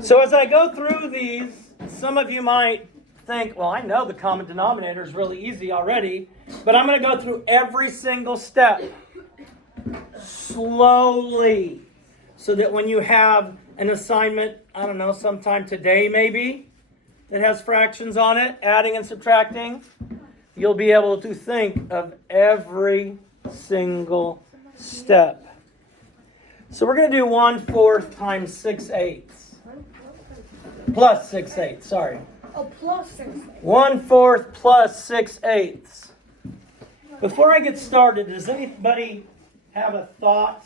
So as I go through these, some of you might think, well, I know the common denominator is really easy already, but I'm going to go through every single step slowly so that when you have an assignment, I don't know, sometime today maybe, that has fractions on it, adding and subtracting, you'll be able to think of every single step. So we're going to do 1/4 times 6/8. Plus 6/8, sorry. Oh, plus 6/8. 1/4 plus 6/8. Before I get started, does anybody have a thought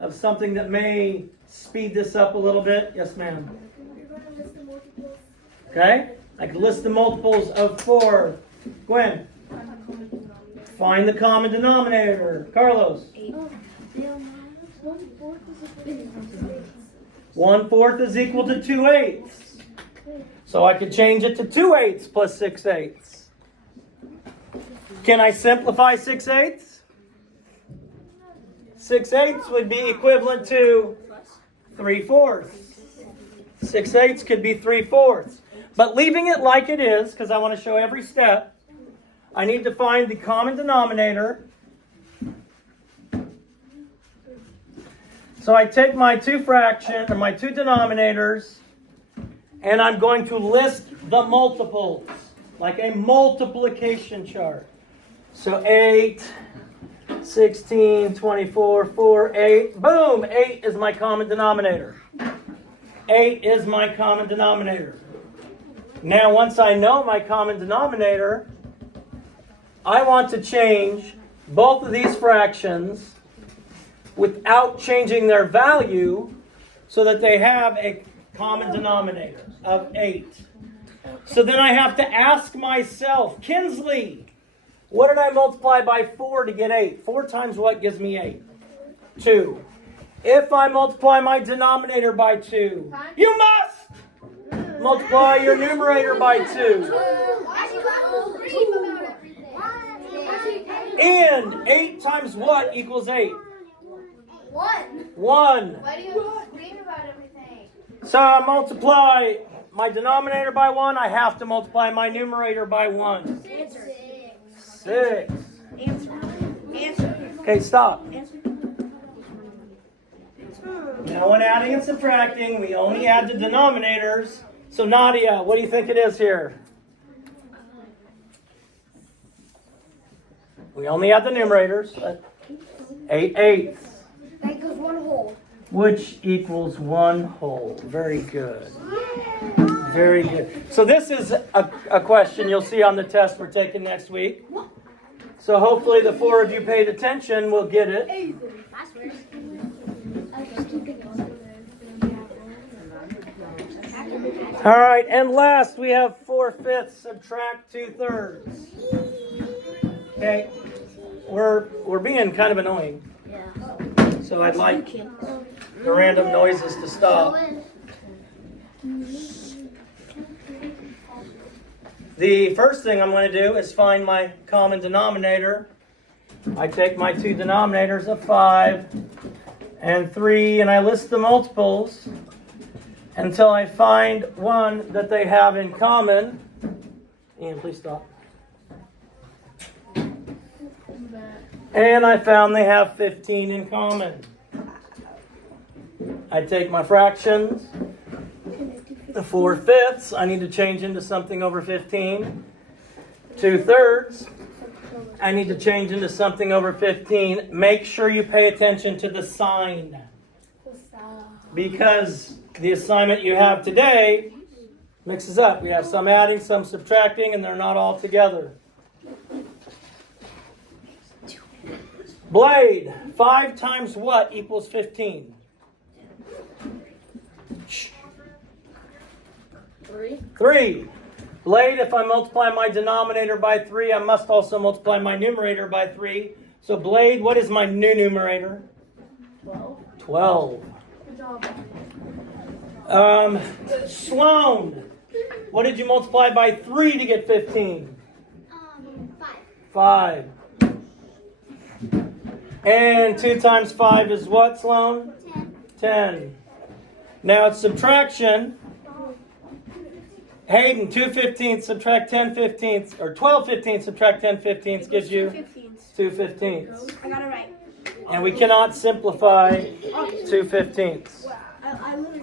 of something that may speed this up a little bit? Yes, ma'am. You're going to list the multiples. Okay? I can list the multiples of 4. Gwen. Find the common denominator. Carlos. 1/4 is equal to 2/8. So I could change it to 2/8 plus 6/8. Can I simplify 6/8? 6/8 would be equivalent to 3/4. 6/8 could be 3/4. But leaving it like it is, because I want to show every step, I need to find the common denominator. So I take my two fractions, or my two denominators, and I'm going to list the multiples, like a multiplication chart. So 8, 16, 24, 4, 8. Boom! 8 is my common denominator. 8 is my common denominator. Now, once I know my common denominator, I want to change both of these fractions without changing their value so that they have a common denominator of 8. So then I have to ask myself, Kinsley, what did I multiply by 4 to get 8? 4 times what gives me 8? 2. If I multiply my denominator by 2, you must multiply your numerator by 2. And 8 times what equals 8? 1. Why do you scream about everything? So I multiply my denominator by 1. I have to multiply my numerator by 1. 6. Answer. Okay, stop. Now when adding and subtracting, we only add the denominators. So Nadia, what do you think it is here? We only add the numerators. 8/8. That goes 1 whole. Which equals 1 whole. Very good. Very good. So this is a question you'll see on the test we're taking next week. So hopefully the 4 of you paid attention will get it. All right, and last we have 4/5 subtract 2/3. Okay, we're being kind of annoying. So I'd like the random noises to stop. The first thing I'm going to do is find my common denominator. I take my two denominators of 5 and 3 and I list the multiples until I find one that they have in common. Ian, please stop. And I found they have 15 in common. I take my fractions. The 4/5 I need to change into something over 15. 2/3 I need to change into something over 15. Make sure you pay attention to the sign, because the assignment you have today mixes up. We have some adding, some subtracting, and they're not all together. Blade, 5 times what equals 15? 3. Blade, if I multiply my denominator by 3, I must also multiply my numerator by 3. So Blade, what is my new numerator? 12. Good job. Sloan, what did you multiply by 3 to get 15? 5. And 2 times 5 is what, Sloan? 10. Now it's subtraction. Hayden, 2/15 subtract 10/15, or 12/15 subtract 10/15 gives you 2/15. I got it right. And we cannot simplify 2/15. I literally